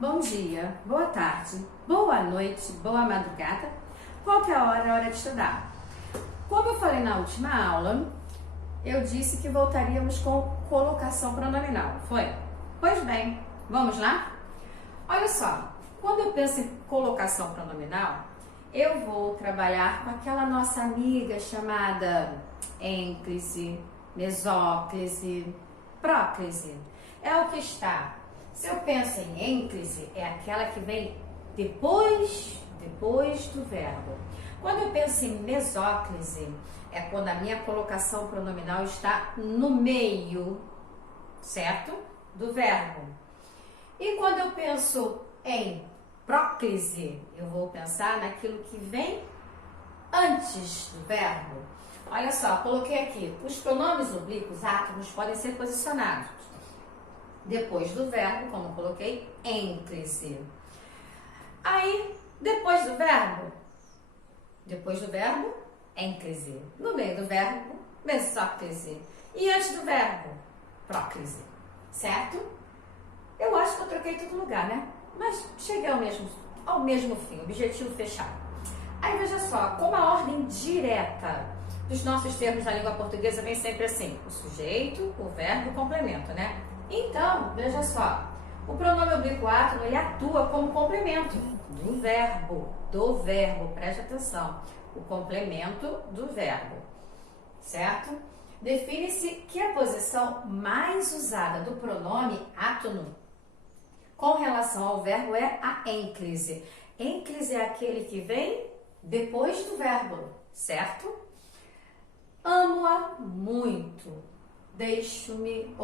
Bom dia, boa tarde, boa noite, boa madrugada. Qual que é a hora? É a hora de estudar. Como eu falei na última aula, eu disse que voltaríamos com colocação pronominal, foi? Pois bem, vamos lá? Olha só, quando eu penso em colocação pronominal, eu vou trabalhar com aquela nossa amiga chamada ênclise, mesóclise, próclise. É o que está. Se eu penso em ênclise, é aquela que vem depois do verbo. Quando eu penso em mesóclise, é quando a minha colocação pronominal está no meio, certo? Do verbo. E quando eu penso em próclise, eu vou pensar naquilo que vem antes do verbo. Olha só, coloquei aqui, os pronomes oblíquos, átomos, podem ser posicionados depois do verbo, como eu coloquei, ênclise. Aí, depois do verbo, ênclise. No meio do verbo, mesóclise. E antes do verbo, próclise. Certo? Eu acho que eu troquei todo lugar, né? Mas cheguei ao mesmo fim, objetivo fechado. Aí veja só, como a ordem direta dos nossos termos na língua portuguesa vem sempre assim: o sujeito, o verbo e o complemento, né? Então, veja só, o pronome oblíquo átono, ele atua como complemento do verbo, preste atenção, o complemento do verbo, certo? Define-se que a posição mais usada do pronome átono com relação ao verbo é a ênclise. Ênclise é aquele que vem depois do verbo, certo? Amo-a muito. Deixou-me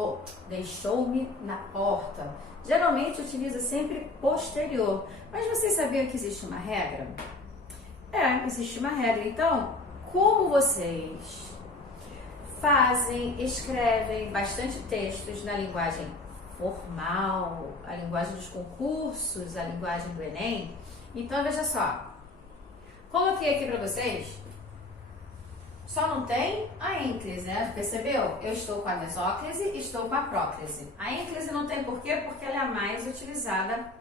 na porta. Geralmente utiliza sempre posterior. Mas vocês sabiam que existe uma regra? Existe uma regra. Então, como vocês escrevem bastante textos na linguagem formal, a linguagem dos concursos, a linguagem do Enem, então veja só. Coloquei aqui para vocês. Só não tem a ênclise, né? Percebeu? Eu estou com a mesóclise e estou com a próclise. A ênclise não tem por quê? Porque ela é a mais utilizada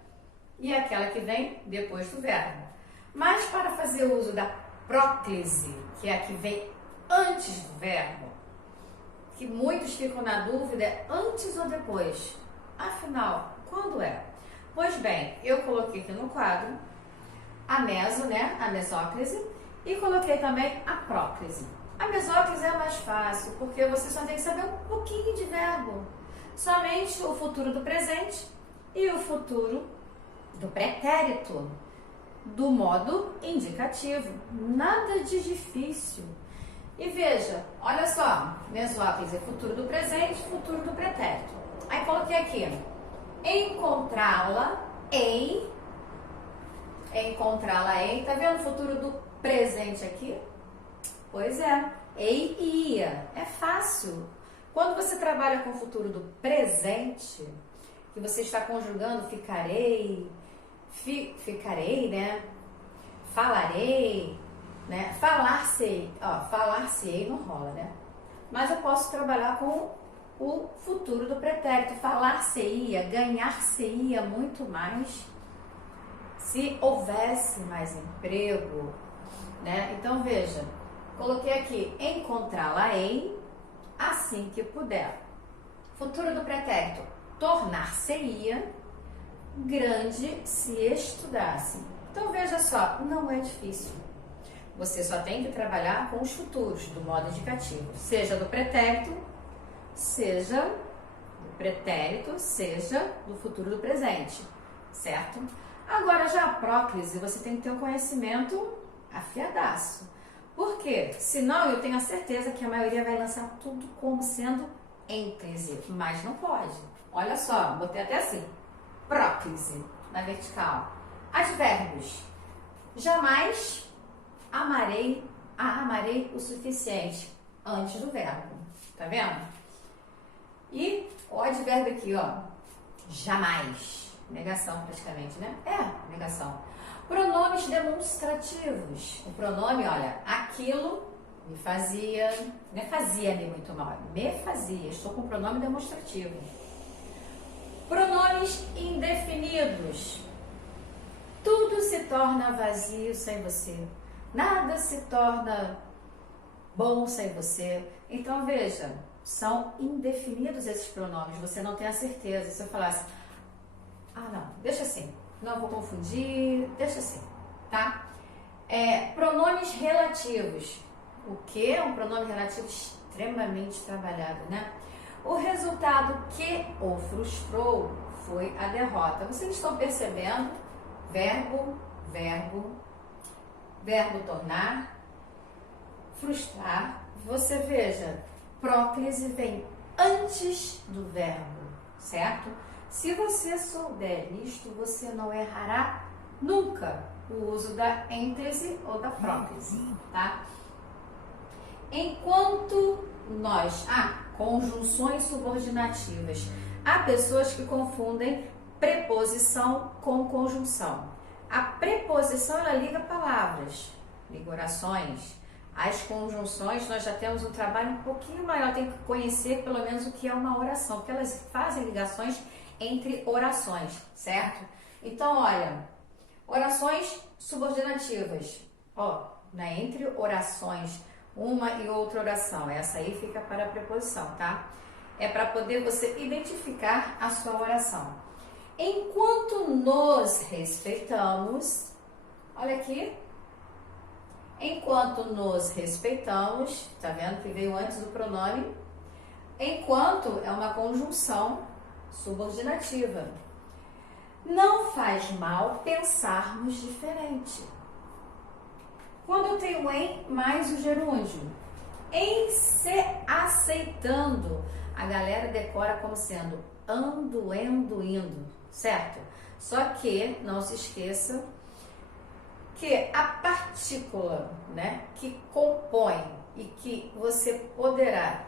e é aquela que vem depois do verbo. Mas para fazer uso da próclise, que é a que vem antes do verbo, que muitos ficam na dúvida, é antes ou depois? Afinal, quando é? Pois bem, eu coloquei aqui no quadro a mesóclise, e coloquei também a próclise. A mesóclise é mais fácil, porque você só tem que saber um pouquinho de verbo. Somente o futuro do presente e o futuro do pretérito, do modo indicativo. Nada de difícil. E veja, olha só, mesóclise é futuro do presente, futuro do pretérito. Aí coloquei aqui, encontrá-la em, tá vendo o futuro do presente aqui? Pois é, ia, é fácil. Quando você trabalha com o futuro do presente, que você está conjugando ficarei, né? Falarei, né? Falar-se-ei não rola, né? Mas eu posso trabalhar com o futuro do pretérito, falar-se-ia, ganhar-se-ia muito mais se houvesse mais emprego, né? Então veja, coloquei aqui, encontrá-la-ei assim que puder. Futuro do pretérito, tornar-se-ia grande se estudasse. Então veja só, não é difícil. Você só tem que trabalhar com os futuros do modo indicativo, seja do pretérito, seja do futuro do presente, certo? Agora já a próclise, você tem que ter um conhecimento afiadaço. Por quê? Senão eu tenho a certeza que a maioria vai lançar tudo como sendo ênclise, mas não pode. Olha só, botei até assim, próclise, na vertical. Advérbios, jamais amarei o suficiente antes do verbo, tá vendo? E o advérbio aqui, ó, jamais, negação praticamente, né? Negação. Pronomes demonstrativos. O pronome, olha, aquilo me fazia, não é fazia-me muito mal, me fazia. Estou com o pronome demonstrativo. Pronomes indefinidos. Tudo se torna vazio sem você. Nada se torna bom sem você. Então veja, são indefinidos esses pronomes. Você não tem a certeza. Se eu falasse, não, deixa assim, não vou confundir, deixa assim, tá? Pronomes relativos. O que é um pronome relativo extremamente trabalhado, né? O resultado que o frustrou foi a derrota. Vocês estão percebendo? Verbo, verbo, verbo tornar, frustrar. Você veja, próclise vem antes do verbo, certo? Se você souber isto, você não errará nunca o uso da êntese ou da próclise, tá? Enquanto nós... conjunções subordinativas. Há pessoas que confundem preposição com conjunção. A preposição, ela liga palavras, liga orações. As conjunções, nós já temos um trabalho um pouquinho maior, tem que conhecer pelo menos o que é uma oração, porque elas fazem ligações entre orações, certo? Então, olha, orações subordinativas, entre orações, uma e outra oração, essa aí fica para a preposição, tá? É para poder você identificar a sua oração. Enquanto nos respeitamos, olha aqui, enquanto nos respeitamos, tá vendo que veio antes do pronome? Enquanto é uma conjunção subordinativa. Não faz mal pensarmos diferente. Quando eu tenho em mais o gerúndio, em se aceitando, a galera decora como sendo ando, endo, indo, certo? Só que não se esqueça que a partícula, né, que compõe e que você poderá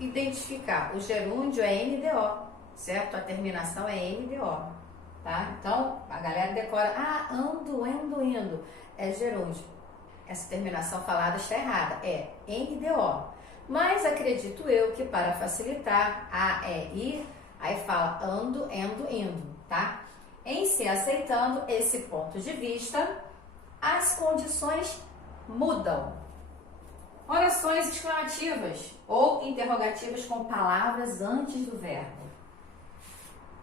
identificar o gerúndio é NDO, certo? A terminação é NDO, tá? Então, a galera decora, ando, endo, indo. É gerúndio. Essa terminação falada está errada. É NDO. Mas acredito eu que para facilitar, ir, aí fala ando, endo, indo, tá? Em se aceitando esse ponto de vista, as condições mudam. Orações exclamativas ou interrogativas com palavras antes do verbo.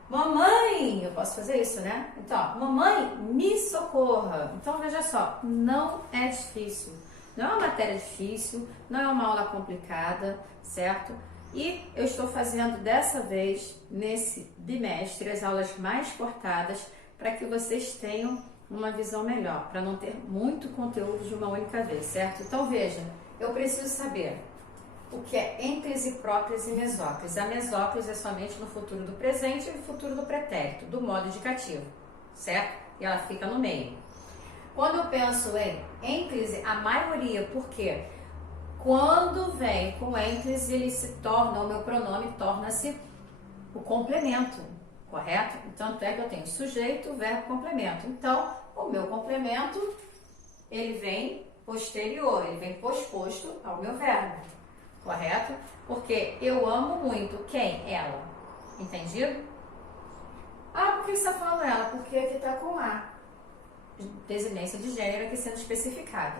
Mamãe, eu posso fazer isso, né? Então, mamãe, me socorra. Então, veja só, não é difícil. Não é uma matéria difícil, não é uma aula complicada, certo? E eu estou fazendo dessa vez, nesse bimestre, as aulas mais cortadas para que vocês tenham uma visão melhor, para não ter muito conteúdo de uma única vez, certo? Então, veja, eu preciso saber o que é ênclise, próclise e mesóclise. A mesóclise é somente no futuro do presente e no futuro do pretérito, do modo indicativo, certo? E ela fica no meio. Quando eu penso em ênclise, a maioria, por quê? Quando vem com ênclise, ele se torna, o meu pronome torna-se o complemento, correto? Então, é que eu tenho sujeito, verbo, complemento. Então, o meu complemento, ele vem posterior, ele vem posposto ao meu verbo. Correto? Porque eu amo muito quem? Ela. Entendido? Por que você está falando ela? Porque aqui está com A. Desinência de gênero aqui sendo especificada.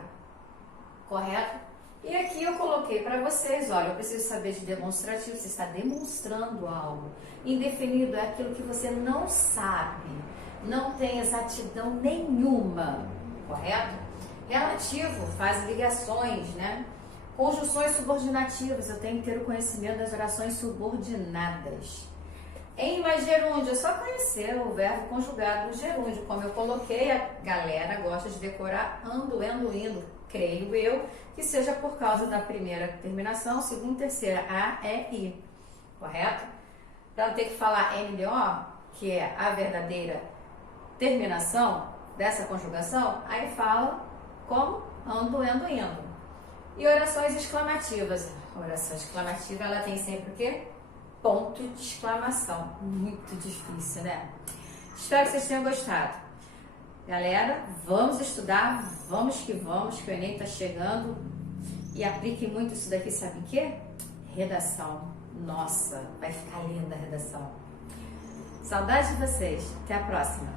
Correto? E aqui eu coloquei para vocês, olha, eu preciso saber de demonstrativo, você está demonstrando algo. Indefinido é aquilo que você não sabe, não tem exatidão nenhuma. Correto? Relativo faz ligações, né? Conjunções subordinativas, eu tenho que ter o conhecimento das orações subordinadas. Em mais gerúndio, é só conhecer o verbo conjugado do gerúndio. Como eu coloquei, a galera gosta de decorar ando, endo, indo. Creio eu que seja por causa da primeira terminação, segunda e terceira, A, E, I. Correto? Para não ter que falar NDO, que é a verdadeira terminação dessa conjugação, aí fala como ando, endo, indo. E orações exclamativas. A oração exclamativa, ela tem sempre o quê? Ponto de exclamação. Muito difícil, né? Espero que vocês tenham gostado. Galera, vamos estudar, vamos, que o Enem está chegando. E aplique muito isso daqui, sabe o quê? Redação. Nossa, vai ficar linda a redação. Saudade de vocês. Até a próxima.